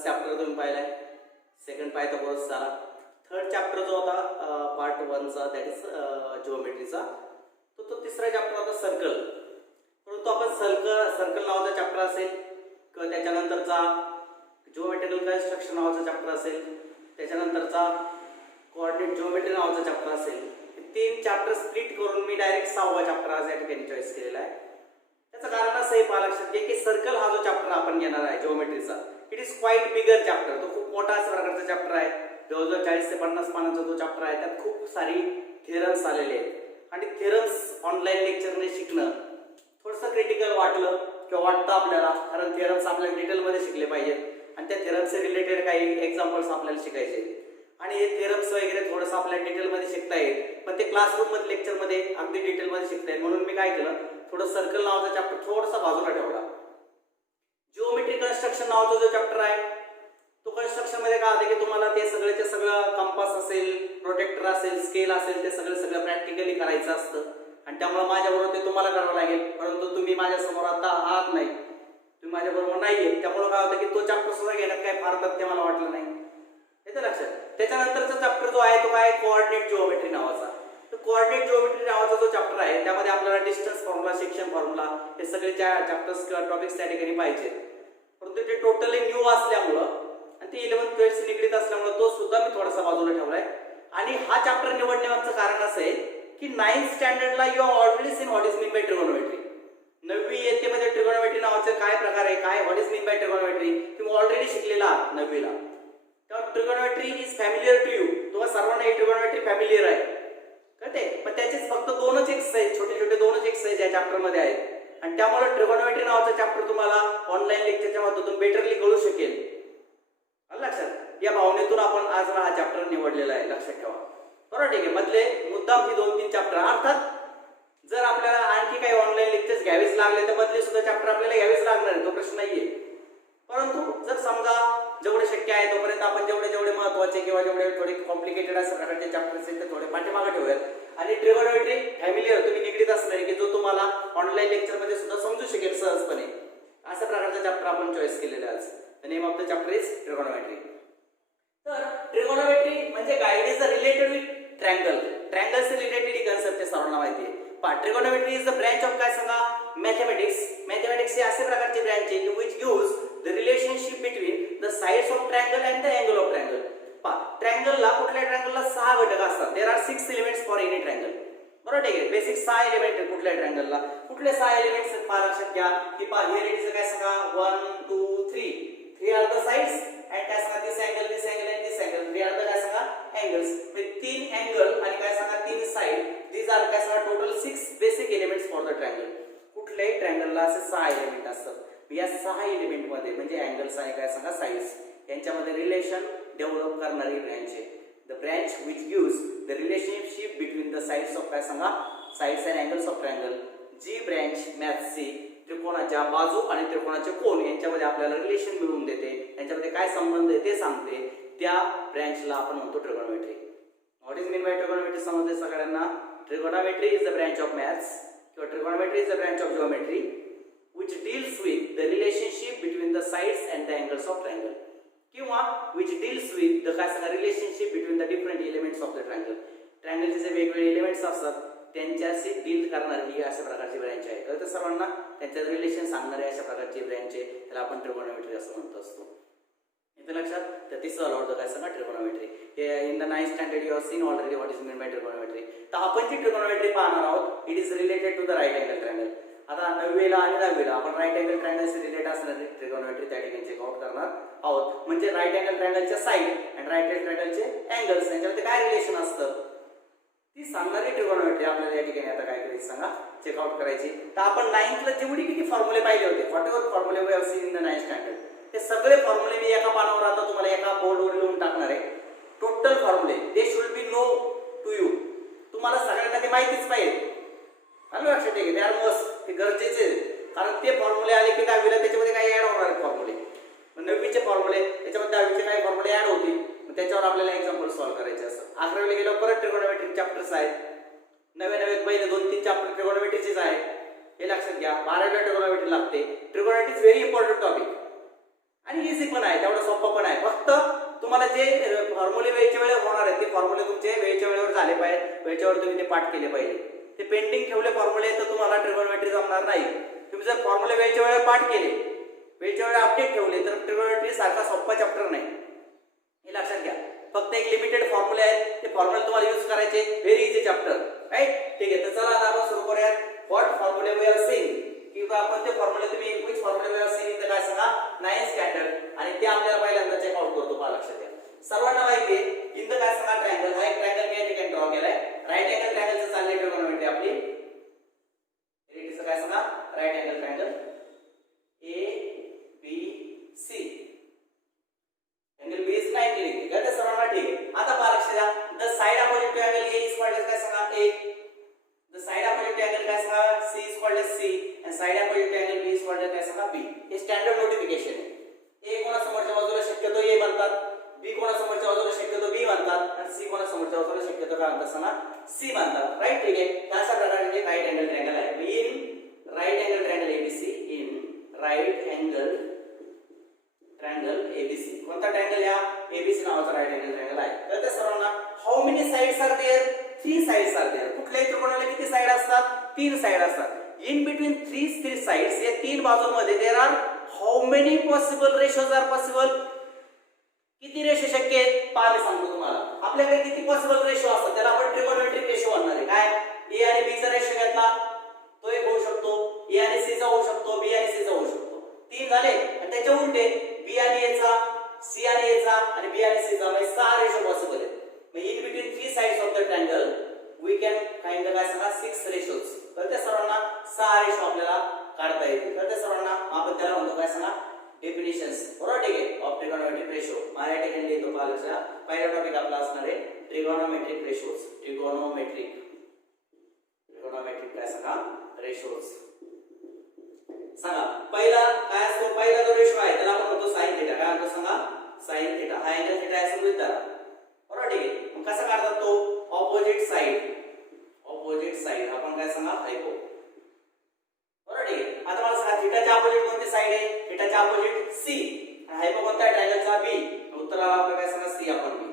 First chapter तुम्ही पाहिलाय, second Pythagoras झाला, थर्ड चॅप्टर जो होता पार्ट 1चा दॅट इज जिओमेट्रीचा, तो तिसरा चॅप्टर होता सर्कल. परंतु आपण सर्कल नावाचा चॅप्टर असेल किंवा त्याच्यानंतरचा जिओमेट्रिकल कन्स्ट्रक्शन नावाचा चॅप्टर असेल, त्याच्यानंतरचा कोऑर्डिनेट जिओमेट्री नावाचा चॅप्टर असेल, हे 3 चॅप्टर स्प्लिट करून मी डायरेक्ट 6वा चॅप्टर आज या ठिकाणी चॉईस केलेला आहे. त्याचं कारण असं आहे, पहा लक्षात घ्या की सर्कल हा जो चॅप्टर आपण घेणार आहे जिओमेट्रीचा, it is quite bigger chapter. तो खूप मोठा अशा प्रकारचा चॅप्टर आहे. जवळजवळ 40 ते 50 पानांचा जो चॅप्टर आहे, त्यात खूप सारी थेरम्स आलेले आहेत आणि थेरम्स ऑनलाईन लेक्चरने शिकणं थोडंसं क्रिटिकल वाटलं किंवा वाटतं आपल्याला, कारण थेरम्स आपल्याला डिटेलमध्ये शिकले पाहिजेत आणि त्या थेरम्सचे रिलेटेड काही एक्झाम्पल्स आपल्याला शिकायचे आणि हे थेरम्स वगैरे थोडंसं आपल्याला डिटेलमध्ये शिकता येईल, पण ते क्लासरूममध्ये लेक्चरमध्ये अगदी डिटेलमध्ये शिकता येईल. म्हणून मी काय केलं, थोडं सर्कल नावाचा चॅप्टर थोडासा बाजूला ठेवला. जिओमेट्री कन्स्ट्रक्शन नावाचा जो चॅप्टर आहे, तो कन्स्ट्रक्शन मध्ये काय होतं की तुम्हाला ते सगळ्याचे सगळं कंपास असेल, प्रोटेक्टर असेल, स्केल असेल, ते सगळं प्रॅक्टिकली करायचं असतं आणि त्यामुळे माझ्याबरोबर ते तुम्हाला करावं लागेल. परंतु तुम्ही माझ्यासमोर आता आहात नाही, तुम्ही माझ्याबरोबर नाहीये, त्यामुळे काय होतं की तो चॅप्टर सुद्धा घेण्यात काय फार तथ्य मला वाटलं नाही. येतं लक्षात. त्याच्यानंतरचा चॅप्टर जो आहे तो काय, कोऑर्डिनेट जिओमेट्री नावाचा. तर कोऑर्डिनेट जिओमेट्री नावाचा जो चॅप्टर आहे, त्यामध्ये आपल्याला डिस्टन्स फॉर्म्युला, सेक्शन फॉर्म्युला हे सगळे चॅप्टर्स किंवा टॉपिक्स त्या ठिकाणी पाहिजे. परंतु ते टोटली न्यू असल्यामुळं आणि ते 11th 12th निगडीत असल्यामुळे तो सुद्धा मी थोडासा बाजूला ठेवलाय. आणि हा चॅप्टर निवडण्याचं कारण असं आहे की 9th स्टँडर्डला you are already seen what is mean by trigonometry. 9वी इयत्तेमध्ये ट्रिगोनोमेट्री नावाचे काय प्रकार आहे, काय what is mean by trigonometry तुम्ही ऑलरेडी शिकलेला आहात 9वीला. तर trigonometry is familiar to you, तुम्हाला सर्वांना ही ट्रिगोनोमेट्री फॅमिलियर आहे, कळते. पण त्याचेच फक्त 2च एक्सरसाइज, छोटे 2च एक्सरसाइज या चॅप्टर मध्ये आहेत आणि त्यामुळे ट्रिगोनोमेट्री नावाचा चॅप्टर तुम्हाला ऑनलाईन लेक्चरच्या माध्यमातून बेटरली कळू शकेल. लक्षात, या भावनेतून आपण आज हा चॅप्टर निवडलेला आहे, लक्षात ठेवा. बरोबर, ठीक आहे. मधले मुद्दाम ही 2-3 चॅप्टर, अर्थात जर आपल्याला आणखी काही ऑनलाईन लेक्चर्स घ्यावेच लागले तर मधले सुद्धा चॅप्टर आपल्याला घ्यावेच लागणार आहे, तो प्रश्न नाहीये. परंतु जर समजा जेवढे शक्य आहे तोपर्यंत आपण जेवढे महत्वाचे किंवा जेवढे थोडे कॉम्प्लिकेटेड अशा प्रकारचे चॅप्टर्स आहेत ते थोडे पाठीमागे ठेवूयात आणि ट्रिगोनोमेट्री फॅमिलियर तुम्ही निगडीत असणार की जो तुम्हाला ऑनलाईन लेक्चर मध्ये सुद्धा समजू शकेल सहजपणे, अशा प्रकारचा चॅप्टर आपण चॉईस केलेला आहे. The name of the chapter is trigonometry. तर ट्रिगोनोमेट्री म्हणजे काय, it is related with triangle. Triangle say related he concept आहे, सर्वांना माहिती आहे. Trigonometry is the branch of काय सांगा, मॅथेमॅटिक्स. मॅथेमॅटिक्स हे असे प्रकारचे ब्रांच आहे की which gives the relationship between the sides of triangle and the angle of triangle. ट्रायंगलला, कुठल्या ट्रायंगलला 6 घटक असतात. There are 6 elements for any triangle. बरोबर, ठीक आहे. बेसिक 6 एलिमेंट आहेत कुठल्या ट्रायंगलला. कुठले 6 एलिमेंट्स आहेत पहा, लक्षात घ्या की हिअर इट इज काय सांगा 1 2 3. 3 आर द साइड्स अँड काय सांगा this angle and this angle. 3 are the काय सांगा अँगल्स. म्हणजे 3 अँगल आणि काय सांगा 3 साइड. दीज आर काय सांगा total 6 basic elements for the triangle. कुठल्याही ट्रायंगलला असे 6 एलिमेंट असतात. या 6 एलिमेंट मध्ये म्हणजे अँगल्स आणि काय सांगा साइड्स यांच्यामध्ये रिलेशन डेव्हलप करणारी ब्रँच आहे. The branch which gives the relationship between the sides of काय सांगा sides and angles of triangle. जी ब्रँच मॅथ्सची त्रिकोणाच्या बाजू आणि त्रिकोणाचे कोन यांच्यामध्ये आपल्याला रिलेशन मिळवून देते, यांच्यामध्ये काय संबंध आहे ते सांगते, त्या ब्रँचला आपण म्हणतो trigonometry. What is mean by trigonometry समजते सगळ्यांना. Trigonometry is the branch of maths किंवा trigonometry is the branch of geometry which deals with the relationship between the sides and the angles of triangle किंवा which deals with the काय सांगा relationship between the different elements of the triangle. ट्रायंगलचे जे वेगवेगळे elements असतात त्यांच्याशी deal करणारी ही अशा प्रकारची ब्रँच आहे. तर सर्वांना त्यांच्यात रिलेशन सांगणारी अशा प्रकारची ब्रँच आहे, त्याला आपण ट्रिगोनोमेट्री असं म्हणत असतो. इथे लक्षात. तर तिसरं आलं काय सांगा trigonometry. In the 9th standard you have seen already what is mean by trigonometry. तर आपण जी ट्रिगोनोमेट्री पाहणार आहोत it is related to the right angle triangle. आता 9वीला आणि 10वीला आपण राईट अँगल ट्रायंगलशी रिलेट असणारी ट्रिगोनोमेट्री त्या ठिकाणी चेक आउट करणार आहोत. म्हणजे राईट अँगल ट्रायंगलच्या साइड आणि राईट अँगल ट्रायंगलचे अँगल्स यांच्यामध्ये काय रिलेशन असतं ती सांगणारी ट्रिगोनोमेट्री आपल्याला या ठिकाणी आता काय करायची सांगा चेकआउट करायची. तर आपण 9thला जेवढी किती फॉर्म्युले पाहिले होते, व्हॉटएव्हर फॉर्म्युले we have seen in the 9th standard, ते सगळे फॉर्म्युले मी एका पानावर आता तुम्हाला एका बोर्डवर लिहून टाकणार आहे. टोटल फॉर्म्युले they should be know to you. तुम्हाला सगळ्यांना ते माहितीच पाहिजे. आलं लक्षात. ठीक आहे, ते आर मस्ट, ते गरजेचे कारण ते फॉर्म्युले आले की 10वीला त्याच्यामध्ये काही ऍड होणार फॉर्म्युले. 9वीचे फॉर्म्युले त्याच्यामध्ये 10वीचे काही फॉर्म्युले ऍड होतील, त्याच्यावर आपल्याला एक्झाम्पल सॉल्व्ह करायचे असतात. 11वीला गेल्यावर परत ट्रिगोनोमेट्री चॅप्टर्स आहेत. नवे पहिले 2-3 चॅप्टर ट्रिगोनोमेट्रीचेच आहेत, हे लक्षात घ्या. 12वीला ट्रिगोनोमेट्री लागते. Trigonometry is very important topic आणि इझी पण आहे, तेवढं सोपं पण आहे. फक्त तुम्हाला जे फॉर्म्युले वेळच्या वेळेवर होणार आहेत ते फॉर्म्युले तुमचे वेळच्या वेळेवर झाले पाहिजे, वेळच्या वेळेवर तुम्ही ते पाठ केले पाहिजे. ते पेंडिंग ठेवले फॉर्म्युले तर तुम्हाला ट्रिगोनोमेट्री जमणार नाही. तुम्ही जर फॉर्म्युले वेळच्या वेळेवर पाठ केले, वेळच्या वेळेवर अपडेट ठेवले तर ट्रिगोनोमेट्री सारखा सोपा चॅप्टर नाही, हे लक्षात घ्या. फक्त एक लिमिटेड फॉर्म्युले आहेत, ते फॉर्म्युले तुम्हाला यूज करायचे. Very easy chapter, right? ठीक आहे, तर चला आता आपण सुरू करूयात. व्हॉट फॉर्म्युले वी आर सीइंग, किंवा कोणते फॉर्म्युले तुम्ही विच फॉर्म्युले वी आर सीइंग, तर काय सांगा 9th स्टँडर्ड, आणि ते आपल्याला पहिल्यांदा चेक आउट करतो. पहा लक्षात घ्या, सर्वांना माहिती आहे इन द काय सांगा ट्रायंगल. हा एक ट्रायंगल मी या ठिकाणी ड्रॉ केलाय. राईट अँगल ट्रायंगलचं चालले ट्रिगोनोमेट्री आपली. काय सांगा right angle triangle A B C, angle B is 90 degree. काय ते सर्वांना ठीक आहे. आता पहा लक्षात द्या, the side opposite to angle A is called काय सांगा A, the side opposite to angle काय सांगा C is called C, and side opposite to angle B is called काय सांगा बी. हे स्टँडर्ड नोटिफिकेशन आहे. ए कोणा समोरच्या बाजूला शक्यतो ए म्हणतात, बी कोणा समोरच्या बाजूला शक्यतो बी म्हणतात, आणि सी कोणा समोरच्या बाजूला शक्यतो काय म्हणतात सांगा सी म्हणतात. राईट, ठीक आहे. अशा प्रकारे राईट अँगल ट्रायंगल आहे. In right angle triangle ABC, in right angle triangle ABC. कोणता ट्रायंगल? या एबीसी नावाचा राईट अँगल ट्रायंगल आहे. तर त्या सर्वांना how many sides are there? 3 sides are there. कुठल्याही त्रिकोणाला किती साइड असतात? 3 साइड असतात. इन बिटवीन 3 साइड्स, या 3 बाजूंमध्ये there are how many possible ratios are possible? किती रेशो शक्य आहेत? पहा, मी सांगतो तुम्हाला. आपल्याकडे किती पॉसिबल रेशो असतात त्याला आपण ट्रिगोनोमेट्रिक रेशो म्हणणार आहे. काय? ए आणि बी चा रेशो घेतला तो एक होऊ शकतो, ए आणि सी चा होऊ शकतो, बी आणि सी चा होऊ शकतो. 3 झाले. आणि त्याच्या उलटे बी आणि ए चा, सी आणि ए चा, आणि बी आणि सी चा, म्हणजे 6 रेशो पॉसिबल आहेत. मग in between 3 sides of the triangle we can find the काय सांगा 6 रेशोज. तर त्या सर्वांना 6 रेशो आपल्याला काढता येतील. तर त्या सर्वांना आपण त्याला म्हणतो काय सांगा डेफिनिशन्स. बरोबर, ठीक आहे, ऑफ ट्रिगोनोमेट्रिक रेशो. माझ्या ठिकाणी लिहितो. पहा लक्षात, पहिला टॉपिक आपला असणार आहे ट्रिगोनोमेट्रिक रेशोज. ट्रिगोनोमेट्रिक काय सांगा रेशोज सांगा. पहिला काय असतो? पहिला जो रेशो आहे त्याला आपण म्हणतो साइन थीटा. काय म्हणतो सांगा? Sine theta. हा अँगल थीटा आहे समजून धरा. बरोबर, ठीक आहे. मग कसा काढतात तो? Opposite side. ऑपोजिट साइड आपण काय सांगा हायपो. बरोबर, ठीक आहे. आता मला सांगा थीटाच्या ऑपोजिट कोणती साइड आहे? थीटाच्या ऑपोजिट सी. आणि हायपो कोणता आहे? ट्रायंगलचा बी. उत्तराला आपलं काय सांगा सी आपण बी.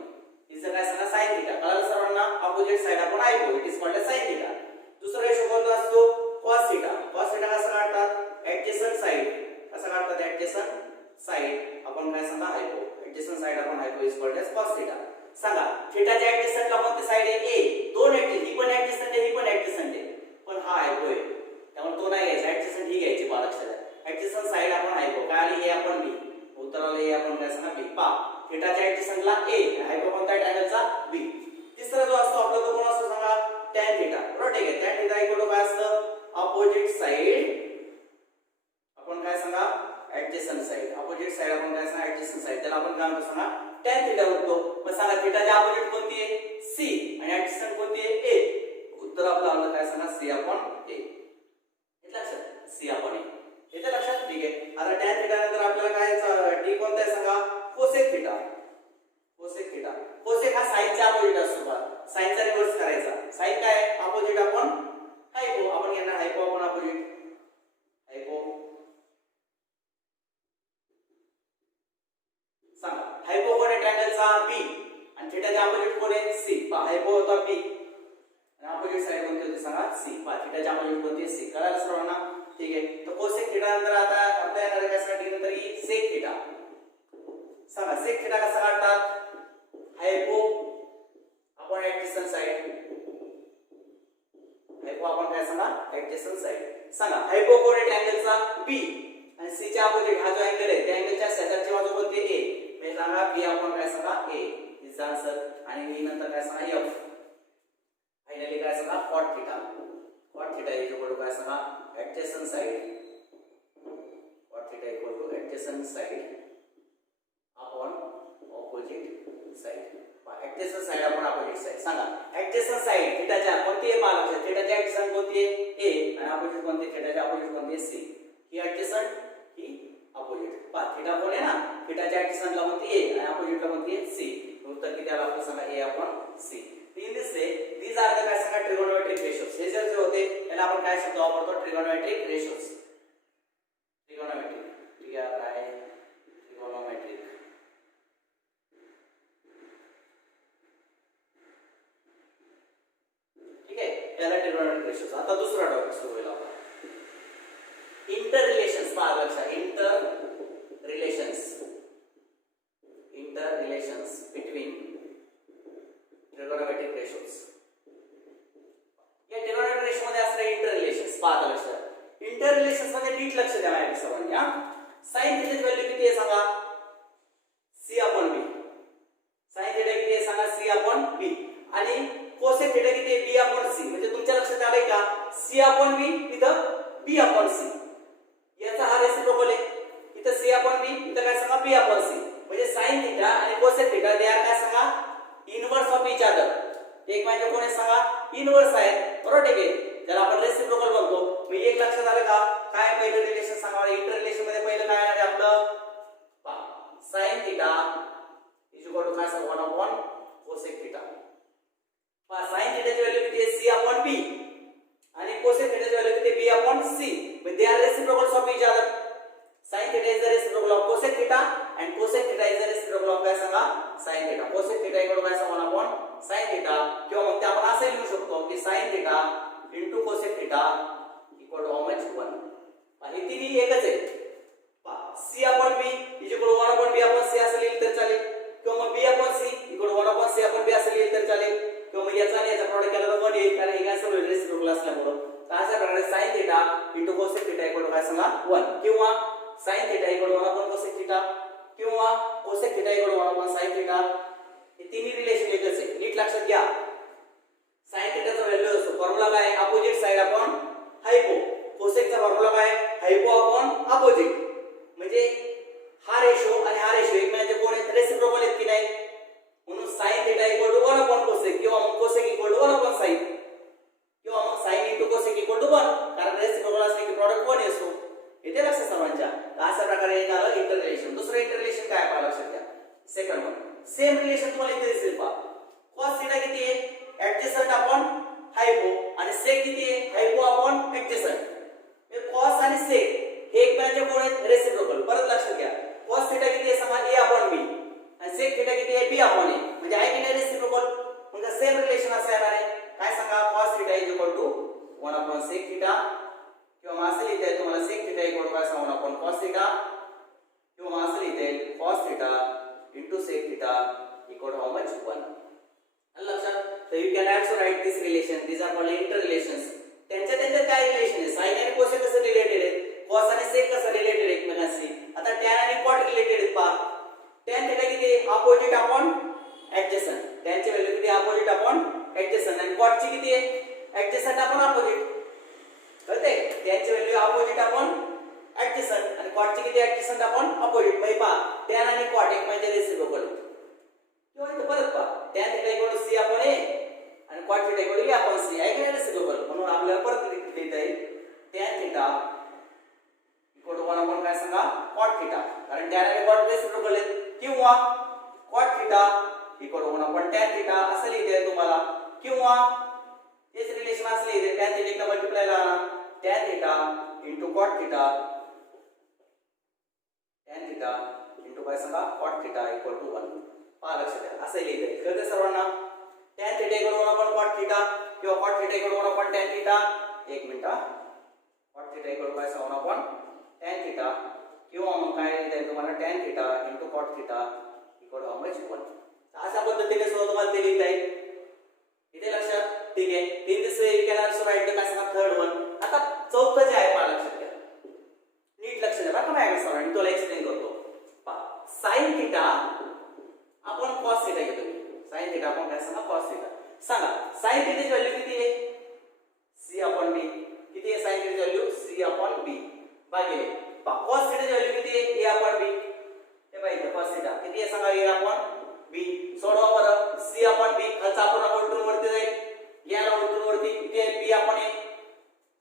हिचं काय सांगा साइन थीटा. कळलं सर्वांना? ऑपोजिट साइड आपण हायपो, it is called sine theta. दुसरा रेशो कोणता असतो? cos theta. cos थीटा कसा काढतात? Adjacent side. कसा काढतात? ऍडजसंट साइड आपण काय सांगा हायपो. ऍडजसंट साइड आपण hypo is called as cos theta. सांगा थीटाच्या ऍडजसंटला कोणती साइड आहे? ए. दोन ऍडजसंट, ही पण ऍडजसंट आहे, ही पण ऍडजसंट आहे, पण हा हायपो आहे, त्यामुळे तो नाही घ्यायचा. ऍडजसंट ही घ्यायची. पहा लक्षात. ऍडजसंट साइड आपण हायपो. काय आली? ए आपण बी. उत्तराला ए आपण काय सांगा बी. पहा थीटाच्या ऍडजसंटला ए, हायपो कोणता आहे? ट्रायंगलचा बी. तिसरा जो असतो आपला तो कोण असतो सांगा? tan theta. बरोबर, ठीक आहे. tan थीटा इक्वल टू काय असतं? ऑपोजिट साइड आपण काय सांगा ऍडजसंट साइड. ऑपोजिट साइड आपण काय सांगा ऍडजसंट साइड. त्याला आपण काय म्हणतो सांगा tan थीटा म्हणतो. मग सांगा थीटाच्या ऑपोजिट कोणती आहे? सी. आणि ऍडजसंट कोणती आहे? ए. उत्तर आपलं आलं काय सांगा सी अपॉन ए. हे लक्षात, सी अपॉन ए. येते लक्षात, ठीक आहे. आता tan थीटा नंतर आपल्याला काय डी कोणता आहे सांगा? Cosec theta. Cosec theta. Cosec हा साइनचा ऑपोजिट असतो. साइनचा रिव्हर्स करायचा. साइन काय? ऑपोजिट आपण हायपो. आपण घेणार हायपो आपण ऑपोजिट हायपो. सांगा हायपो कोण आहे? ट्रायंगलचा बी. आणि थीटाच्या ऑपोजिट कोण आहे? सी. पहा हायपो होता बी आणि ऑपोजिट साइड कोणती होती सांगा सी. पहा थीटाच्या ऑपोजिट कोणती आहे? सी. कळालं सर्वांना? ठीक आहे. तर कोसेक थीटा नंतर आता आपल्या येणार काय सांगा नंतर ही सेक थीटा. सांगा सेक थीटा कसा काढतात? हायपो आपण ऍडजसंट साइड. हायपो आपण काय सांगा ऍडजसंट साइड. सांगा हायपो कोण आहे? ट्रायंगलचा बी. आणि सी च्या ऑपोजिट हा जो अँगल आहे त्या अँगलच्या शेजारची बाजू कोणती? ए. म्हणजे सांगा बी आपण काय सांगा ए. Is answer. आणि बी नंतर काय सांगा एफ. फायनली काय सांगा cot theta. cot theta is equal to काय सांगा adjacent side. cot theta equal to adjacent side upon opposite side. Adjacent side upon opposite side. सांगा ऍडजसंट साइड थीटाच्या कोणती आहे? पहा लक्षात. थीटाच्या ऍडजसंट कोणती आहे? ए. आणि ऑपोजिट कोणती? थीटाच्या ऑपोजिट कोणती आहे? सी. ही ऍडजसंट, ही ऑपोजिट. पहा थीटा कोण आहे ना? थीटाच्या ऍडजसंटला कोणती ए आणि ऑपोजिटला कोणती आहे? सी. उत्तर किती आलं आपलं सांगा A upon C. In this way these are the काय सांगा ट्रिगोनोमेट्रिक रेशोज. हे जे होते त्याला आपण काय शब्द वापरतो? Trigonometric ratios. ट्रिगोनोमेट्रिक. ठीक आहे काय? Trigonometric ratios. आता दुसरा टॉपिक सुरू होईल आपला इंटर रिलेशन्स. पहा लक्षात, inter relations between trigonometric ratios. या ट्रिगोनोमेट्रिक रेशो मध्ये असणारे इंटर रिलेशन्स पहा आता लक्षात. इंटर रिलेशन्स मध्ये नीट लक्ष द्या माझ्या सर्वांनी. साइन थीटाची व्हॅल्यू किती आहे सांगा? c upon b. Sine theta किती आहे सांगा? c upon b. आणि कोसेक थीटा किती आहे? b upon c. म्हणजे तुमच्या लक्षात आलंय का? c अपॉन b इथं b अपॉन c. याचा हा रेसिप्रोकल आहे. इथं c अपॉन b, इथं काय सांगा? b upon c. म्हणजे साइन थीटा आणि कोसेक थीटा दे आर काय सांगा? Inverse of each other. एक म्हणजे कोण आहे सांगा? इनवर्स आहे. बरोबर ठीक आहे. जर आपण रेसिप्रोकल बोलतो, मग एक लक्षात आलं का? काय पहिलं रिलेशन सांगा? इंटर रिलेशन मध्ये पहिलं काय आहे आपलं? Sine theta is equal to काय सांगा? 1 अपॉन कोसेक थीटा. पहा साइन थीटाची व्हॅल्यू किती आहे? c upon b. आणि कोसेक थीटाची व्हॅल्यू किती आहे? b upon c. म्हणजे they are reciprocals of each other. Sine theta is the reciprocal of cosec theta and cosec theta is the reciprocal of काय सांगा? sin theta. cosec theta equal to काय सांगा? 1 upon sin theta. किंवा मग ते आपण असे लिहू शकतो की sin theta into cosec theta equal to how much? 1. आणि तिन्ही एकच आहे. c upon b is equal to 1 upon b upon c असं लिहिलं तर चालेल. किंवा मग b upon c equal to 1 upon c upon b असं लिहिलं तर चालेल. किंवा मग याचा आणि याचा प्रोडक्ट केला तर 1 येईल, कारण हे काय सगळं रेसिप्रोकल असल्यामुळे. तर अशा प्रकारे sin theta into cosec theta equal to काय सांगा? 1. किंवा sin theta equal to 1 upon cosec theta किंवा cosec theta equal to 1 upon sin theta. हे तिन्ही रिलेशन एकच आहे. नीट लक्षात घ्या. sin थीटाचा व्हॅल्यू असतो फॉर्म्युला काय? Opposite side upon hypo. कोसेकचा फॉर्म्युला काय? Hypo upon opposite. म्हणजे हा रेशो आणि हा रेशो एकमेकांचे कोण आहेत? रेसिप्रोकल आहेत की नाही? म्हणून sin theta equal to 1 upon cosec किंवा मग cosec equal to 1 upon sin किंवा मग sin into cosec equal to 1, कारण रेसिप्रोकल असले की प्रॉडक्ट 1 असतो. इथे लक्षात सर्वांच्या. अशा प्रकारे हे झालं इंटर रिलेशन. दुसरं इंटर रिलेशन काय पहा लक्षात घ्या. सेकंड वन सेम रिलेशन तुम्हाला इथे दिसेल पहा. cos थीटा किती आहे? Adjacent upon हायपो. आणि sec किती आहे? हायपो अपॉन ऍडजसंट. हे cos आणि sec हे एकमेकांचे कोण आहेत? रेसिप्रोकल. परत लक्षात घ्या. cos थीटा किती आहे सांगा? a upon b. आणि sec थीटा किती आहे? b upon a. म्हणजे आहे की नाही रेसिप्रोकल? म्हणजे सेम रिलेशन असं येणार आहे. काय सांगा? cos theta is equal to 1 upon sec theta. किंवा असं लिहिता येईल तुम्हाला sec थीटा इक्वल टू काय सांगा? 1 अपॉन cos थीटा. किंवा असं लिहिता येईल cos theta into sec theta equal to how much? 1. आणि लक्षात. So you can also write this relation. These are called interrelations. त्यांच्या काय रिलेशन आहे? sin आणि cos कसं रिलेटेड आहे? cos आणि sec कसं रिलेटेड आहे एकमेकांशी? आता tan आणि cot रिलेटेड आहेत पहा. tan थीटा किती आहे? Opposite upon adjacent. tan ची व्हॅल्यू किती आहे? Opposite upon adjacent. आणि cot ची किती आहे? Adjacent upon opposite. कळते? tan ची व्हॅल्यू अपोजिट अपॉन ऍडजसंट आणि cot ची किती? Adjacent upon opposite. म्हणजे पहा tan आणि cot एकमेकांचे रेसिप्रोकल. किंवा इथे परत पहा tan theta equal to c upon a आणि cot theta equal to a upon c. आहे की नाही रेसिप्रोकल? म्हणून आपल्याला परत लिहिता येईल tan theta equal to 1 upon काय सांगा? cot theta. कारण tan आणि cot रेसिप्रोकल आहेत. किंवा cot theta equal to 1 upon tan theta असं लिहिता येईल तुम्हाला. किंवा हेच रिलेशन असं लिहिते tan थीटा एकदा मल्टिप्लाय लावा. tan theta into cot theta tan theta into काय सांगा? cot theta equal to 1. पहा लक्षात द्या. असं लिहिता येईल. कळते सर्वांना? tan theta equal to 1 upon cot theta किंवा cot theta equal to 1 upon tan theta. एक minute. cot theta equal to काय सांगा? 1 अपॉन tan थीटा. किंवा मग काय लिहिता येईल तुम्हाला? tan theta into cot theta equal to how much? 1. अशा पद्धतीने सुद्धा तुम्हाला ते लिहिता येईल. इथे लक्षात. ठीक आहे. In this way you can also right the काय सांगा? Third one. आता चौथं जे आहे पहा लक्षात घ्या. नीट लक्ष द्या बरं माझ्या सर्वांनी. तुला एक्सप्लेन करतो. पहा sin थीटा आपण cos थीटा घेतो. sin थीटा आपण काय सांगा? cos theta. सांगा sin थीटाची व्हॅल्यू किती आहे? c upon b. किती आहे sin थीटाची व्हॅल्यू? c अपॉन b भागिले पहा cos थीटाची व्हॅल्यू किती आहे? a upon b. हे बघा इथे cos थीटा किती आहे सांगा? a upon b. सोडवा बरं. c अपॉन b खालचा आपण उलटून वरती जाईल. याला उलटून वरती किती आहे? b upon a.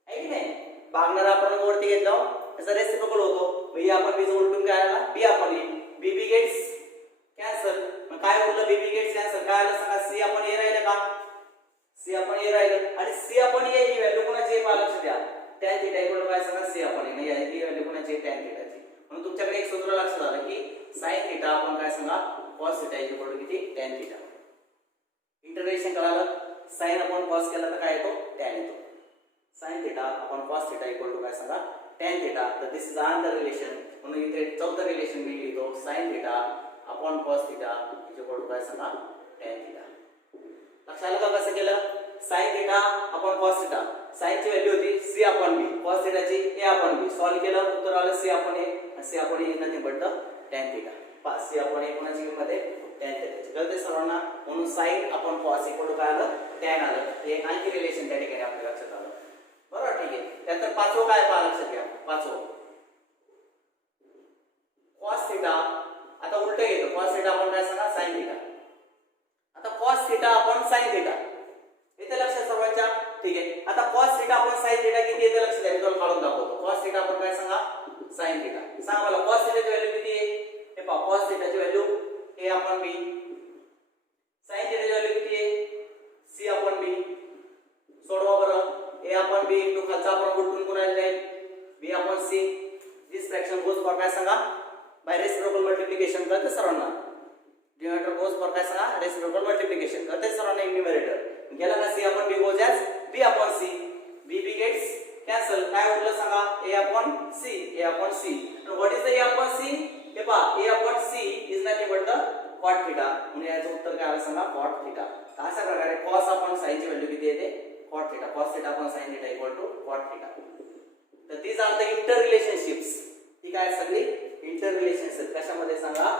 आहे की नाही? भागणार आपण वरती घेतलं त्याचा रेसिप्रोकल होतो. मग a अपॉन b चं उलटून काय आला? b upon a. b gets cancel. मग काय उरलं? b gets cancel. काय आलं सांगा? c अपॉन a राहिलं का? c अपॉन a राहिलं. आणि c upon a he value कोणाची आहे? पहा लक्षात द्या. tan थीटा इक्वल टू काय सांगा? c upon a. नाही ही व्हॅल्यू कोणाची आहे? tan थीटाची. म्हणून तुमच्याकडे एक सूत्र लक्षात आलं की sin थीटा आपण काय सांगा? cos थीटा इक्वल टू किती? tan theta. इंटरव्हेशन कळालं? sin अपॉन cos केला तर काय येतो? tan येतो. Sine theta upon cos theta equal to काय सांगा tan थिटा. तर दिस इज अनदर रिलेशन. म्हणून इथे चौथं रिलेशन मी लिहितो sine theta upon cos theta equal to काय सांगा tan थिटा. लक्षात आलं का कसं केलं? Sine theta upon cos theta. Sine ची व्हॅल्यू होती c अपॉन b, कॉस थिटाची a अपॉन b. सॉल्व केलं उत्तर आलं c upon a. c upon a nothing but the tan theta. पास c अपॉन a कोणाची किंमत आहे tan थिटाची. कळते सर्वांना? म्हणून sine upon cos equal to काय आलं tan आलं. हे एक आणखी रिलेशन त्या ठिकाणी आपल्या लक्षात आलं. बरोबर ठीक आहे. त्यानंतर पाचवं काय पहा लक्षात घ्या. पाचवं कॉस थिटा. आता उलट घेतो कॉस थिटा आपण काय सांगा साइन थिटा. आता कॉस थिटा आपण साइन थिटा इथे लक्षात सर्वांच्या ठीक आहे. आता cos थीटा आपण sin थीटा किती येते लक्षात द्या. मी तुम्हाला काढून दाखवतो. cos थीटा आपण काय सांगा sin थीटा. सांगा मला cos थीटाची व्हॅल्यू किती आहे? हे पहा cos थीटाची value a upon b. sin थीटाची व्हॅल्यू किती आहे? c upon b. सोडवा बरं. a अपॉन b इनटू खालचा आपण उलटून गुणायला जाईल b upon c. This fraction goes for काय सांगा बाय रेसिप्रोकल मल्टिप्लिकेशन. कळते सर्वांना? डिनॉमिनेटर गोज फॉर काय सांगा रेसिप्रोकल मल्टिप्लिकेशन. कळते सर्वांना? न्यूमरेटर गेला का c upon b goes as b upon c. b gets cancel. काय उरलं सांगा a upon c. a upon c. and what is the a upon c? हे पहा a upon c is nothing but the cot theta. म्हणजे याचं उत्तर काय आलं सांगा cot theta. तर अशा प्रकारे cos upon sin ची व्हॅल्यू किती येते cot theta. cos theta upon sin theta equal to cot theta. तर these are the inter relationships. ही काय सगळी इंटर रिलेशन्स आहेत. कशामध्ये सांगा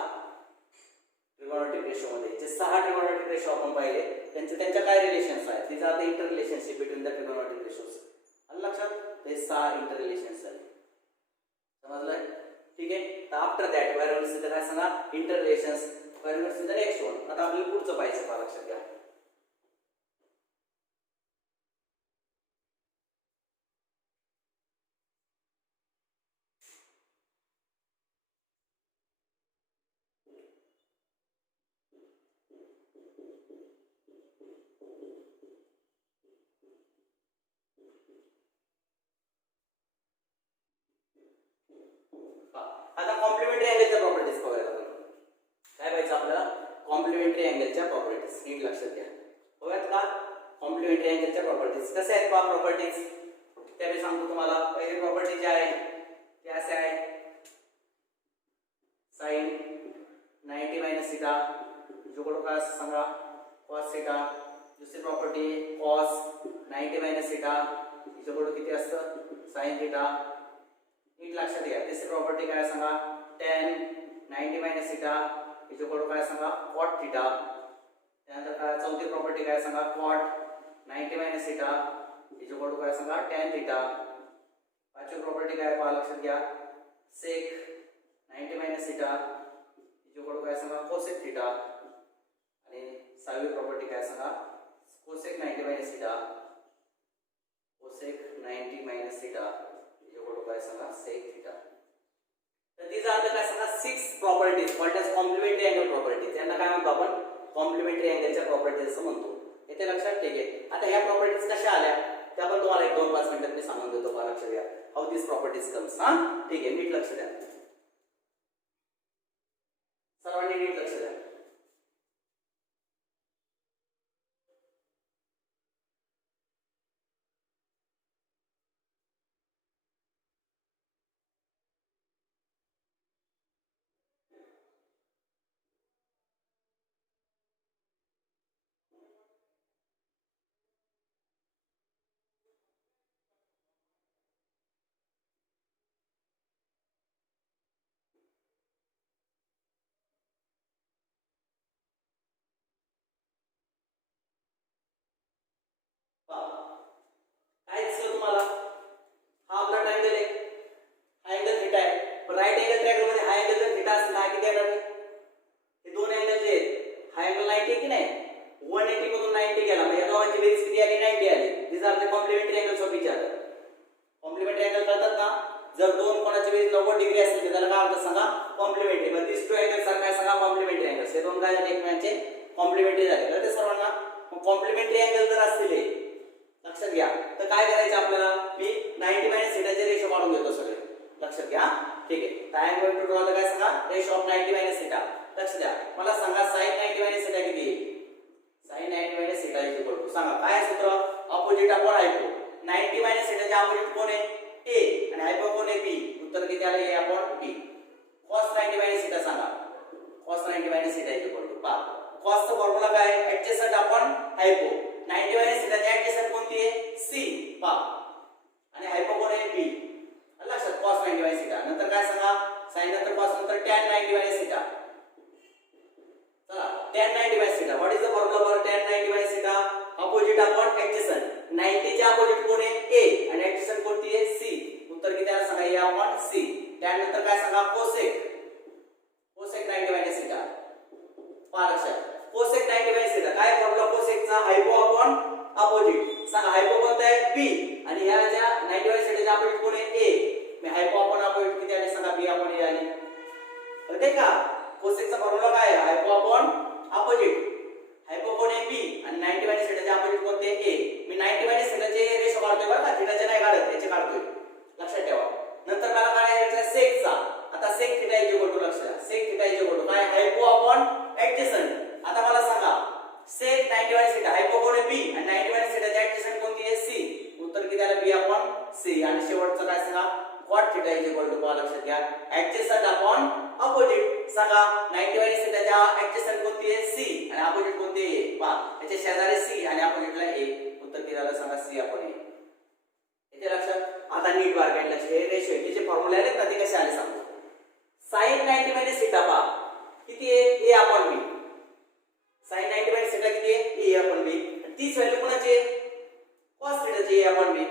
ट्रिगोनोमेट्रिक रेशो मध्ये. जे 6 ट्रिगोनोमेट्रिक रेशो आपण पाहिले त्यांच्या काय रिलेशन्स आहेत. these are the inter relationship between the trigonometric ratios. आलं लक्षात? ते 6 इंटर रिलेशन्स आहेत. समजलं? ठीक आहे. तर after that where will see काय सांगा inter relations where will see the next one. आता आपल्याला पुढचं पाहायचं पहा लक्षात घ्या. आता कॉम्प्लिमेंटरी अँगलच्या प्रॉपर्टीज बघायला आपण काय पाहिजे आपल्याला कॉम्प्लिमेंटरी अँगलच्या प्रॉपर्टीज. नीट लक्षात घ्या. बघायत का कॉम्प्लिमेंटरी अँगलच्या प्रॉपर्टीज कसे आहेत पहा प्रॉपर्टीज त्या मी सांगतो तुम्हाला. पहिली प्रॉपर्टी जी आहे ती असे आहे sin 90 मायनस थीटा जो काय सांगा cos थीटा. दुसरी प्रॉपर्टी cos 90 मायनस थीटा हिच्याकडे किती असतं sin थीटा. नीट लक्षात घ्या. तिसरी प्रॉपर्टी काय सांगा tan 90 मायनस थीटा हिच्याकडे काय सांगा cot थीटा. त्यानंतर काय चौथी प्रॉपर्टी काय सांगा cot 90 मायनस थीटा हिच्याकडे काय सांगा tan थीटा. पाचवी प्रॉपर्टी काय पहा लक्षात घ्या sec 90 मायनस थीटा हिच्याकडे काय सांगा cosec थीटा. आणि सहावी प्रॉपर्टी काय सांगा cosec 90 minus theta cosec 90 minus theta काय सांगा sec थीटा. तर these are the काय सांगा 6 properties called as complementary angle properties. यांना काय म्हणतो आपण कॉम्प्लिमेंटरी अँगलच्या प्रॉपर्टीज असं म्हणतो. इथे लक्षात ठीक आहे. आता ह्या प्रॉपर्टीज कशा आल्या त्या पण तुम्हाला 1-2-5 मिनिटात मी सांगून देतो. पहा लक्षात घ्या हाऊ दिस प्रॉपर्टीज कम्स. हा ठीक आहे नीट लक्ष द्या सर्वांनी नीट लक्ष द्या. काय दिसलं तुम्हाला हा आपला ट्रायंगल आहे. हा अँगल थीटा आहे. पण राईट अँगल ट्रायंगल मध्ये हा अँगल जर थीटा असेल हा किती येणार हे दोन अँगल जे आहेत हा अँगल 90 आहे की नाही 180 मधून 90 गेला म्हणजे या दोघांची बेरीज किती आली 90 आली. This are the complementary angles of each other. Complementary angle कळतात ना. जर दोन कोणाची बेरीज 90 डिग्री असेल तर त्याला काय म्हणतात सांगा कॉम्प्लिमेंटरी. मग दिस टू अँगल्स आर काय सांगा कॉम्प्लिमेंटरी अँगल्स. हे दोन काय झाले एकमेकांचे कॉम्प्लिमेंटरी झाले. कळते सर्वांना. मग कॉम्प्लिमेंटरी अँगल जर असतील लक्षात घ्या तर काय करायचं आपल्याला मी 90 मायनस थीटाचे रेशो काढून घेतो सगळे. लक्षात घ्या ठीक आहे. तर I am going to draw the काय सांगा रेशो ऑफ 90 मायनस थीटा. लक्ष द्या मला सांगा sin 90 मायनस थीटा किती आहे. sin 90 minus theta equal to सांगा काय सूत्र अपोजिट आपण ऐकू 90 minus 90 minus theta equal to पा कॉसचा फॉर्म्युला काय ऍडजसंट आपण हायपो 90 मायनस थिटाची ऍडजसंट कोणती आहे सी पा आणि हायपो कोण आहे बी लक्षात cos 90 मायनस थिटा नंतर काय सांगा sin नंतर cos नंतर tan 90 मायनस थिटा चला tan 90 minus theta what is the formula for tan 90 minus theta opposite आपण ऍडजसंट 90 चे अपोजिट कोण आहे a आणि ऍडजसंट कोणती आहे c उत्तर किती आलं सांगा या आपण c tan नंतर काय सांगा cosec 90 मायनस थिटा पहा लक्षात cosec 90 मायनस थिटा काय फॉर्म्युला cosec चा हायपो अपॉन अपोजिट सांगा हायपो कोणता आहे b आणि ह्या ज्या 90 मायनस थिटाच्या अपोजिट कोण आहे a मी हायपो अपॉन अपोजिट किती आले सांगा b अपॉन a आले कळते का cosec चा फॉर्म्युला काय आहे हायपो अपॉन अपोजिट हायपो कोण आहे b आणि 90 मायनस थिटाच्या अपोजिट कोणते a मी 90 मायनस थिटाचे रेशो काढतोय बरं का थिटाचे नाही काढत याचे काढतोय लक्षात ठेवा नंतर मला काढायचं sec चा आता sec थिटा इक्वल टू लक्ष द्या sec थिटा इक्वल टू काय हायपो अपॉन ऍडजसंट आता मला सांगा sec 90 मायनस थिटा हायपो कोण आहे b आणि 90 मायनस थिटाची ऍडजसंट कोणती आहे c उत्तर किती आलं b अपॉन c आणि शेवटचं काय सांगा cot थिटा इक्वल टू पहा लक्षात घ्या ऍडजसंट अपॉन अपोजिट सांगा 90 मायनस थिटाच्या ऍडजसंट कोणती आहे c आणि अपोजिट कोणती आहे a पहा याच्या शेजारी c आणि अपोजिटला a उत्तर किती आलं सांगा c अपॉन a येते लक्षात आता नीट बारकाईने लक्ष हे रेशो याचे फॉर्म्युला आले ना ते कसे आले सांगतो sin 90 मायनस थिटा पहा किती आहे a upon b sin 90 minus theta किती आहे a अपॉन b आणि तीच व्हॅल्यू कोणाची आहे cos थिटाची a अपॉन b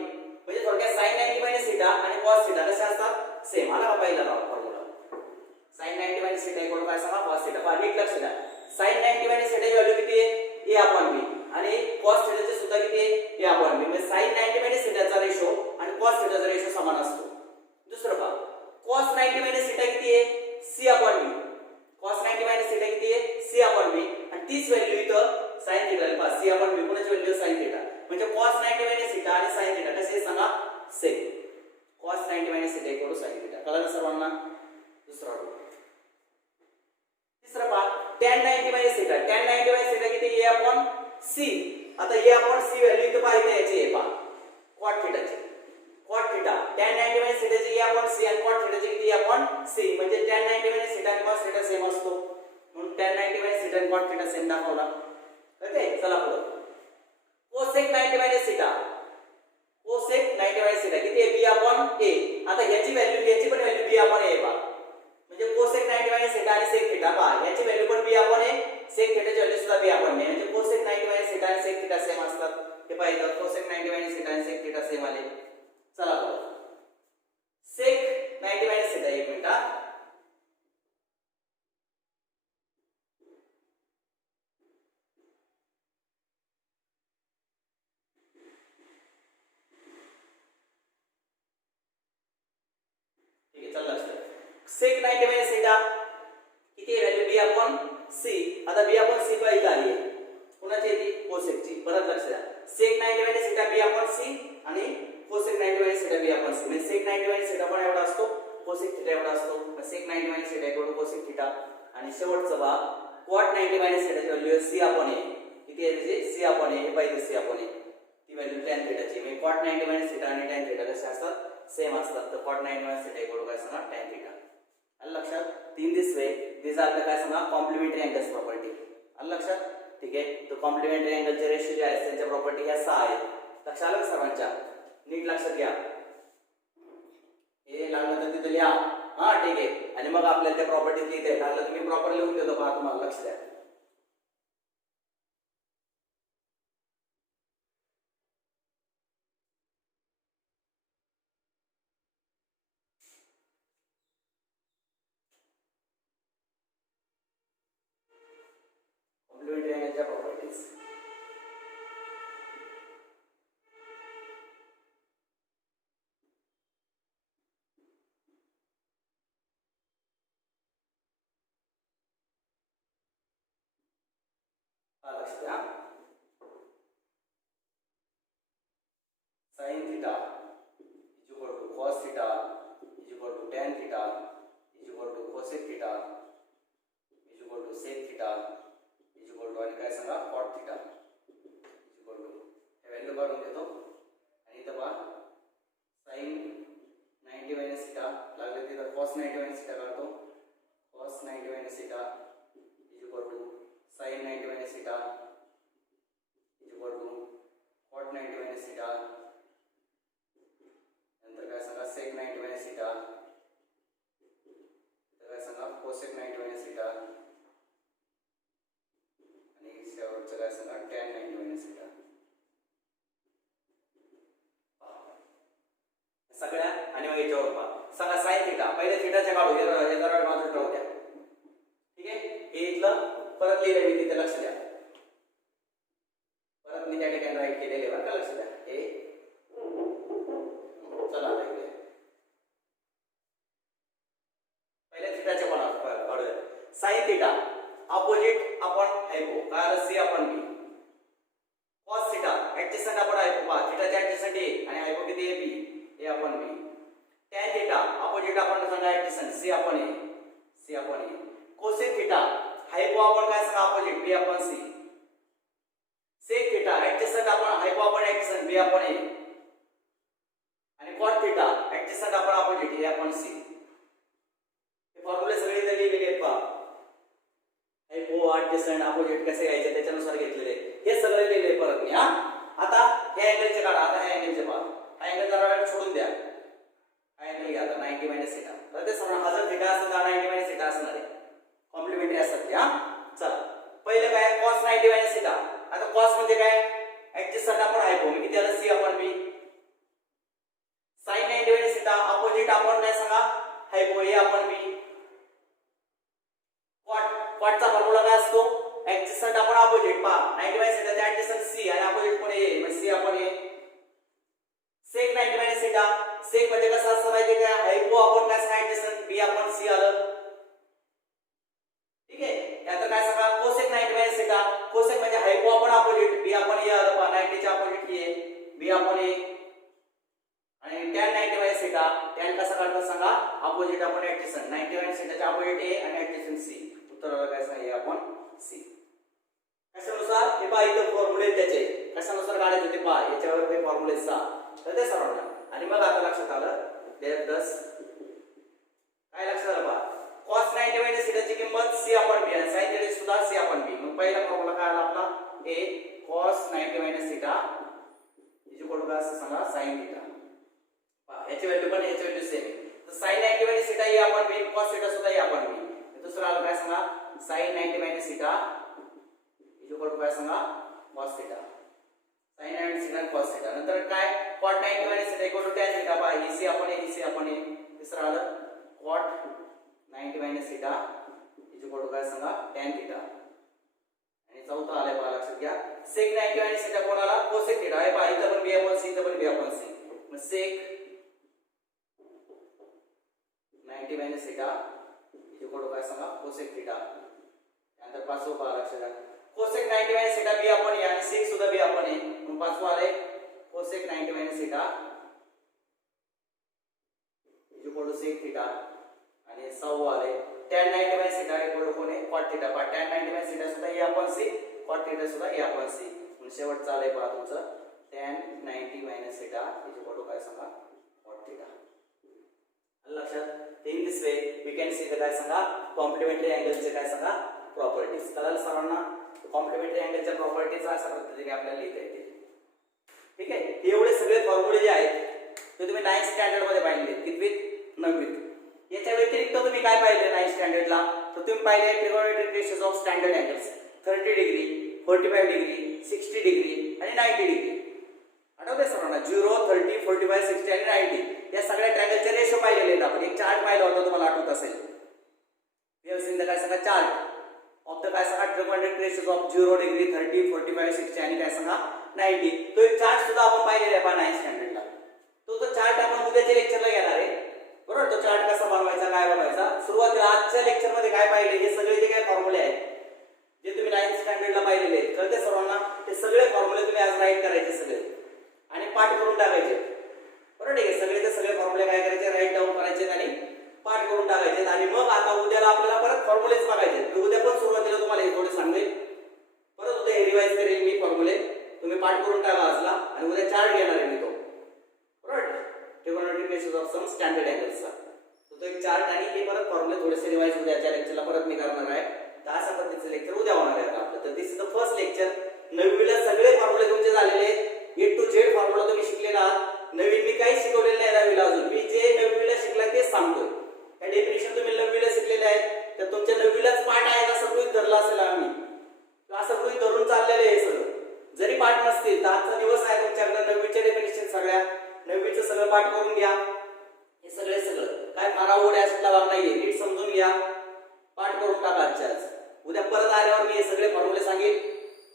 म्हणजे थोडक्यात sin 90 मायनस थिटा आणि cos थिटा कसे असतात सेम आला का पहिला formula sin 90 minus theta equal to काय सांगा cos थिटा पहा नीट लक्ष द्या sin 90 मायनस थिटाची व्हॅल्यू किती आहे a अपॉन b आणि cos थिटाची सुद्धा किती आहे a अपॉन b म्हणजे sin 90 मायनस थिटाचा रेशो आणि cos थिटाचा रेशो समान असतो दुसरं पहा cos 90 मायनस थिटा किती आहे c upon b cos 90 minus theta किती आहे c अपॉन b आणि तीच व्हॅल्यू इथं sin थिटा पहा c अपॉन b कोणाची व्हॅल्यू sin थिटा म्हणजे cos 90 मायनस थिटा आणि sin थिटा कसे सांगा same cos 90 minus theta equal to sin theta कळलं सर्वांना दुसरा तिसरा पहा tan 90 minus theta tan 90 minus theta किती a अपॉन c आता a अपॉन c व्हॅल्यू इथं पाहिजे याची आहे पहा cot थिटाची cot थिटा tan 90 मायनस थिटाची a अपॉन c आणि cot थिटाची किती a अपॉन c म्हणजे tan 90 मायनस थिटा आणि cos थिटा सेम असतो म्हणून tan 90 मायनस थिटा आणि cot थिटा सेम दाखवला ओके चला पुढे cosec 90 minus theta cosec 90 minus theta किती आहे b अपॉन a आता याची पण व्हॅल्यू b अपॉन a पहा म्हणजे cosec 90 मायनस थिटा आणि sec थिटा पहा याची व्हॅल्यू पण b अपॉन a sec थिटाची व्हॅल्यू सुद्धा b अपॉन a म्हणजे cosec 90 मायनस थिटा आणि sec थिटा सेम असतात हे पाहिजे cosec 90 मायनस थिटा आणि sec थिटा सेम आले चला बघा sec 90 मायनस थिटा एक मिनिट sec 90 मायनस थिटा किती आहे व्हॅल्यू b अपॉन c आता b अपॉन c पाहिजे आली आहे कोणाची येते cosec ची परत लक्ष द्या sec 90 minus theta b upon c आणि cosec 90 minus theta b upon c म्हणजे sec 90 मायनस थिटा पण एवढा असतो cosec थिटा एवढा असतो sec 90 minus theta equal to cosec theta आणि शेवटचा भाग cot 90 मायनस थिटाची व्हॅल्यू c अपॉन a किती आहे म्हणजे c अपॉन a हे पाहिजे c अपॉन a ती व्हॅल्यू tan थिटाची म्हणजे cot 90 मायनस थिटा आणि tan थिटा कसे असतात सेम असतात तर cot 90 minus theta equal to काय सांगा tan थिटा आलं लक्षात तीन दिस वे दिस आर काय सांगा कॉम्प्लिमेंटरी अँगल्स प्रॉपर्टी आलं लक्षात ठीक आहे तर कॉम्प्लिमेंटरी अँगलचे रेशो जे आहेत त्यांच्या प्रॉपर्टी ह्या 6 आहेत लक्षात आलं सर्वांच्या नीट लक्षात घ्या हे लागलं तर तिथे लिहा हा ठीक आहे आणि मग आपल्याला त्या प्रॉपर्टीज लिहिते लागलं तुम्ही प्रॉपर लिहून देतो पहा तुम्हाला लक्ष द्या कॉम्प्लिमेंटरी अँगलच्या प्रॉपर्टीज लक्ष द्या sin theta is equal to cos theta is equal to tan theta is equal to cosec theta is equal to sec theta is equal to आणि काय सांगा cot theta is equal to हे value काढून देतो आणि इथं पहा sin 90 minus theta लागले तिथं cos 90 minus theta काढतो cos 90 minus theta theta is equal to cot 90 minus theta, नंतर काय सांगा sec 90 minus theta, तर काय सांगा cosec 90 minus theta, आणि शेवटचं काय सांगा tan 90 minus theta. सगळ्या आणि मग याच्यावर पहा सांगा sin थीटा, पहिले थीटाच्या काढू हे जरा बाजूला ठेवू द्या. ठीक आहे, हे इथलं परत लिहिलं मी तिथे लक्ष द्या, परत मी त्या ठिकाणी राईट केलेले बरं का, लक्ष द्या. हे चला आता इकडे पहिले थीटाच्या काढूया. sin थीटा अपोजिट आपण हायपो काय आलं c आपण b, cos थीटा ऍडजसंट आपण हायपो पहा थीटाच्या ऍडजसंट a आणि हायपो किती आहे b, a आपण b. tan थीटा अपोजिट आपण सांगा ऍडजसंट c आपण a, c आपण a. cosec थीटा हायपो आपण काय सांगा अपोजिट b आपण c. sec थीटा ऍडजसंट आपण हायपो आपण ऍडजसंट b आपण a, आणि cot थीटा ऍडजसंट आपण अपोजिट a आपण c. हे फॉर्म्युले सगळे इथे लिहिलेले आहेत पहा, हायपो ऍडजसंट अपोजिट कसे घ्यायचे त्याच्यानुसार घेतलेले हे सगळे लिहिले परत मी. हा आता हे अँगलचे काढा, आता हे अँगलचे पहा, हा अँगल जरा वेळ सोडून द्या, हा अँगल घ्या आता 90 मायनस थीटा. तर ते समजा हजार थीटा असतं का 90 मायनस थीटा असणार आहे, कॉम्प्लिमेंटरी असतात. हा चला पहिले काय cos 90 मायनस थीटा. आता cos म्हणजे काय ऍडजसंट आपण हायपो मी किती आलं c आपण b. sin 90 minus theta opposite आपण काय सांगा हायपो a आपण b. cot चा फॉर्म्युला काय असतो ऍडजसंट आपण अपोजिट पहा 90 मायनस थीटा चे ऍडजसंट c आणि अपोजिट कोण a म्हणजे c आपण a. sec 90 minus theta sec म्हणजे कसं असतं माहिती आहे का, हायपो आपण काय सांगा ऍडजसंट b आपण c आलं. ठीक आहे, यात काय सांगा cosec 90 मायनस थीटा, cosec म्हणजे हायपो आपण अपोजिट b आपण a आलं पहा 90 च्या अपोजिट a b आपण a. आणि tan 90 मायनस थीटा tan कसा काढतात सांगा अपोजिट आपण ऍडजसंट 90 मायनस थीटाच्या अपोजिट a आणि ऍडजसंट c. उत्तर काय सांगा a आपण c. कशानुसार हे पहा इथं फॉर्म्युले त्याचे कशानुसार काढायचे ते पहा, याच्यावर हे फॉर्म्युले 6 तर ते सर्वांना. आणि मग आता लक्षात आलं देअर काय लक्षात आलं पहा cos 90 मायनस थीटाची किंमत c आपण b आणि sin थीटा सुद्धा c आपण b. मग पहिला फॉर्म्युला काय आला आपला a cos 90 minus theta is equal to काय असं सांगा sin थीटा. पहा याची व्हॅल्यू पण याची व्हॅल्यू सेम, तर sin 90 मायनस थीटा a आपण b, cos थीटा सुद्धा a आपण b. दुसरा आला काय सांगा sin 90 minus theta is equal to काय सांगा cos theta. sin 90 theta cos theta. नंतर काय cot 90 minus theta equal to tan theta पहा ही c आपण a ही c आपण a. तिसरा आलं cot 90 minus theta is equal to काय सांगा tan थीटा. आणि चौथा आलाय पहा लक्षात घ्या sec 90 मायनस थीटा कोण आला cosec थीटा. हे पहा इथं पण b आपण c इथं पण b आपण c. मग sec 90 minus theta is equal to काय सांगा cosec थीटा. त्यानंतर पाचवं पहा लक्षात घ्या cosec 90 मायनस थीटा b आपण a आणि sec सुद्धा b आपण a. मग पाचवं आले cosec 90 minus theta is equal to sec theta. आणि सहावं आले tan 90 minus theta equal to कोण आहे cot थीटा. पहा tan 90 मायनस थीटा सुद्धा a आपण c, cot थीटा सुद्धा a आपण c. मग शेवटचं आले पहा तुमचं tan 90 minus theta is equal to काय सांगा cot थीटा. लक्षात in this way we can see काय सांगा कॉम्प्लिमेंटरी अँगलचे काय सांगा प्रॉपर्टीज. कळालं सर्वांना कॉम्प्लिमेंटरी अँगलच्या प्रॉपर्टीज अशा पद्धतीने आपल्याला लिहिता येतील. ठीक आहे, हे एवढे सगळे फॉर्म्युले जे आहेत ते तुम्ही 9th स्टँडर्ड मध्ये पाहिले, कितवीत 9वीत. याच्या व्यतिरिक्त तुम्ही काय पाहिले 9th स्टँडर्डला, तर तुम्ही पाहिले trigonometric ratios of standard angles 30 degree 45 degree 60 degree आणि 90 डिग्री. आठवते सर्वांना 0 30 45 60 आणि 90 या सगळ्या ट्रायंगलचे रेशो पाहिलेले आहेत आपण. एक चार्ट पाहिला होता तुम्हाला आठवत असेल, वी हॅव सीन द काय सांगा चार्ट ऑफ द काय सांगा ट्रिगोनोमेट्रिक रेशियोज ऑफ 0 डिग्री 30 45 60 आणि काय सांगा 90. तो एक चार्ट सुद्धा आपण पाहिलेला आहे पहा 9th स्टँडर्डला. तो चार्ट आपण उद्याच्या लेक्चरला घेणार आहे बरोबर. तो चार्ट कसा बनवायचा काय बनवायचा सुरुवातीला आजच्या लेक्चर मध्ये काय पाहिले हे सगळे जे काय फॉर्म्युले आहेत जे तुम्ही 9th स्टँडर्डला पाहिलेले आहेत कळते सर्वांना. ते सगळे फॉर्म्युले तुम्ही आज राईट करायचे सगळे आणि पाठ करून टाकायचे बरोबर. ठीक आहे, सगळे ते सगळे फॉर्म्युले काय करायचे राईट डाऊन करायचे आणि पाठ करून टाकायचे. आणि मग आता उद्याला आपल्याला परत फॉर्म्युलेच बघायचे. मी उद्या पण सुरुवातीला तुम्हाला हे थोडे सांगेल, परत उद्या हे रिवाइज करेल मी फॉर्म्युले, तुम्ही पाठ करून टाका असला. आणि उद्या चार्ट घेणार आहे मी तो बरोबर trigonometric ratios of some standard अँगल्सचा. तो एक चार्ट आणि हे परत फॉर्म्युले थोडेसे रिवाइज उद्याच्या लेक्चरला परत मी करणार आहे. तर अशा पद्धतीचं लेक्चर उद्या होणार आहे आपलं. तर दिस इज द फर्स्ट धरला असेल आम्ही, असं गृहीत धरून चाललेलं आहे सगळं. जरी पाठ नसतील तर आजचा दिवस आहे तुमच्याकडे 9वीचे डेफिनेशन सगळ्या 9वीचं सगळं पाठ करून घ्या. हे सगळं काय फार अवघड आहे असं लावणार नाहीये, नीट समजून घ्या, पाठ करून टाका आजच्या आज. उद्या परत आल्यावर मी हे सगळे फॉर्म्युले सांगेन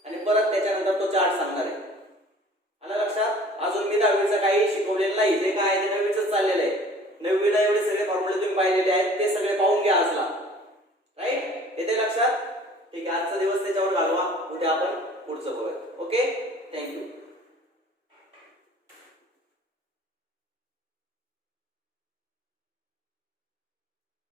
आणि परत त्याच्यानंतर तो चार्ट सांगणार आहे. आलं लक्षात? अजून मी 10वीचं काही शिकवलेलं नाही, जे काय आहे ते 9वीच चाललेलं आहे. 9वीला एवढे सगळे फॉर्म्युले तुम्ही पाहिलेले आहेत, ते सगळे पाहून घ्या आजला. राईट? येते लक्षात? ठीक आहे, आजचा दिवस त्याच्यावर घालवा, उद्या आपण पुढचं बघूया. Okay, thank you.